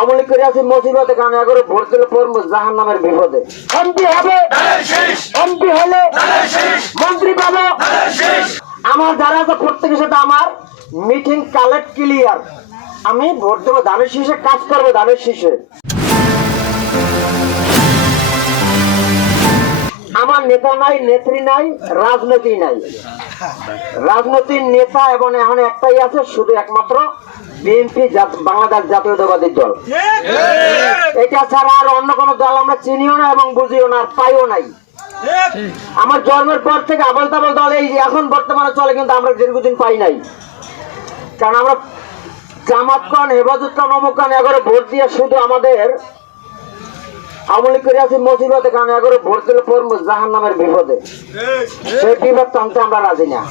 আমলি করে আছি মুসিবতে, কারণ এগারো ভোট দিলে পড়বো জাহান নামের বিপদে। এমপি হবে, এমপি হলে মন্ত্রী পাবো। আমার যারা আছে প্রত্যেকের সাথে আমার মিটিং কালেক্ট ক্লিয়ার। আমি ভোট দেবো ধানের শীষে, কাজ করবো ধানের শীষে। আমার নেতা নাই, নেত্রী নাই, রাজনীতি নাই। রাজনৈতিক নেতা এবং এখন একটাই আছে, শুধু একমাত্র বিএনপি, বাংলাদেশ জাতীয়তাবাদী দল। এটা ছাড়া আর অন্য কোন দল আমরা চিনিও না এবং বুঝিও না, পাইও নাই। আমার জন্মের পর থেকে আবল তাবল দল এই এখন বর্তমানে চলে, কিন্তু আমরা দীর্ঘদিন পাই নাই। কারণ আমরা জামাত খান, হেফাজত খান, অমুক খান এগারো ভোট দিয়ে শুধু আমাদের আমলি করে আছি মুসিবতে, কারণ এগারো ভোট দিলে পড়বো জাহান নামের বিপদে। সেই বিপদ টানতে আমরা রাজি না।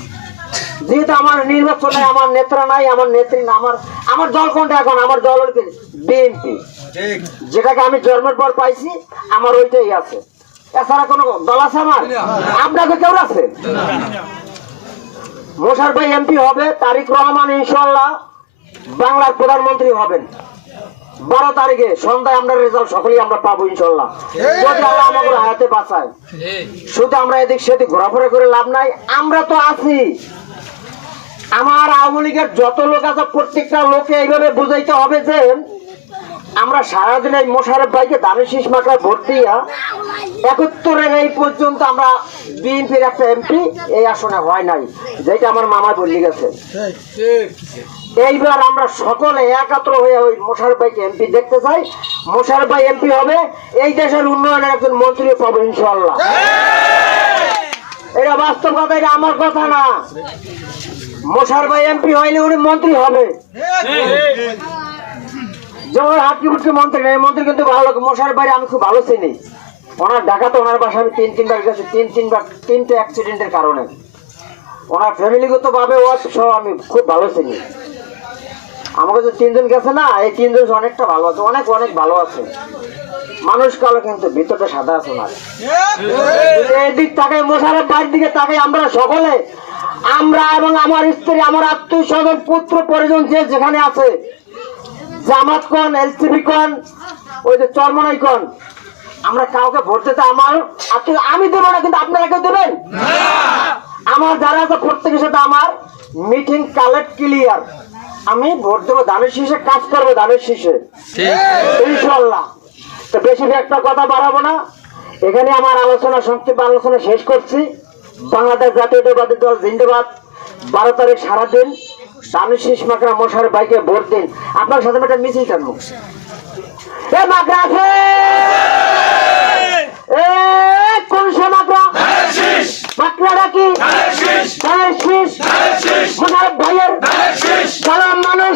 যেহেতু আমার নির্বাচনে আমার নেতা নাই, আমার নেত্রী না, আমার দল কোনটা এখন? আমার দল হল বিএনপি, যেটাকে আমি জন্মের পর পাইছি, আমার ওইটাই আছে। এছাড়া কোন দল আছে আমার? আপনাকে কেউ আছে? মোশাররফ ভাই এমপি হবে, তারেক রহমান ইনশাআল্লাহ বাংলার প্রধানমন্ত্রী হবেন। 12 তারিখে সন্ধ্যায় আমরা রেজাল্ট সকলেই আমরা পাবো ইনশাআল্লাহ, যদি আল্লাহ আমাদের হায়াতে বাঁচায়। শুধু আমরা এদিক সেদিক ঘোরাফেরা করে লাভ নাই, আমরা তো আছি। আমার আওয়ামী লীগের যত লোক আছে প্রত্যেকটা লোকে এইভাবে বুঝাইতে হবে যে আমরা সারাদিন এই মোশাররফ ভাইকে ধানের শীষ মার্কায় ভোট দিয়া 71 এই পর্যন্ত আমরা বিএনপির একটা এমপি এই আসনে হয় নাই, যেটা আমার মামা বলে গেছে। এইবার আমরা সকলে একাত্র হয়ে ওই মোশাররফ ভাইকে এমপি দেখতে চাই। মোশাররফ ভাই এমপি হবে, এই দেশের উন্নয়নের একজন মন্ত্রী পাবো ইনশাআল্লাহ। এটা বাস্তব কথা, এটা আমার কথা না। মোশাররফ ভাই এমপি হইলে উনি মন্ত্রী হবে। যেমন হাটকি মন্ত্রী নেই, মন্ত্রী কিন্তু ভালো লাগে। মোশাররফ ভাই আমি খুব ভালো চিনি। ওনার ঢাকাতে ওনার বাসা আমি 3-3 বার গেছি, 3-3 অ্যাক্সিডেন্টের কারণে। ওনার ফ্যামিলিগত ভাবে সব আমি খুব ভালো চিনি। আমাকে যে 3 জন গেছে না, এই 3 জন অনেকটা ভালো আছে, অনেক অনেক ভালো আছে। মানুষ কালো কিন্তু ভিতরটা সাদা আছে না। এদিক তাকাই, মোশাররফ ভাইয়ের দিকে তাকাই আমরা সকলে, আমরা এবং আমার স্ত্রী, আমার আত্মীয় স্বজন, পুত্র পরিজন যে যেখানে আছে, জামাত কোন, এলসিবি কোন, ওই যে চরমনাই কোন, আমরা কাউকে ভোট দিতে আমার আমি দেবো না, কিন্তু আপনারা কেউ দেবেন? আমার যারা আছে প্রত্যেকের সাথে আমার মিটিং কালেক্ট ক্লিয়ার। আমি ভোট দেবো ধানের শীষে, কাজ করবো ধানের শীষে ইনশাআল্লাহ। তো বেশি একটা কথা বাড়াবো না, এখানে আমার আলোচনা, সংক্ষিপ্ত আলোচনা শেষ করছি। বাংলাদেশ জাতীয়তাবাদী দল জিন্দাবাদ। 12 তারিখ সারাদিন ধানের শীষ মাকড়া মোশাররফ ভাইকে ভোট দিন। আপনার সাথে একটা মিছিল টানবো। মাকড়া আছে কোন সে মাকড়া? মাকড়াটা কি? ধানের শীষ মোশাররফ ভাইয়ের সালাম মানুষ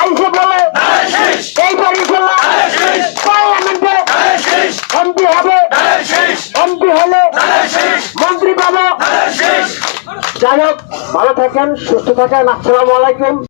আইসে বলে এইবার ইনশাআল্লাহ পার্লামেন্টে এমপি হবে, এমপি হলে মন্ত্রী পাবো। যাই হোক, ভালো থাকেন, সুস্থ থাকেন। আসসালামু আলাইকুম।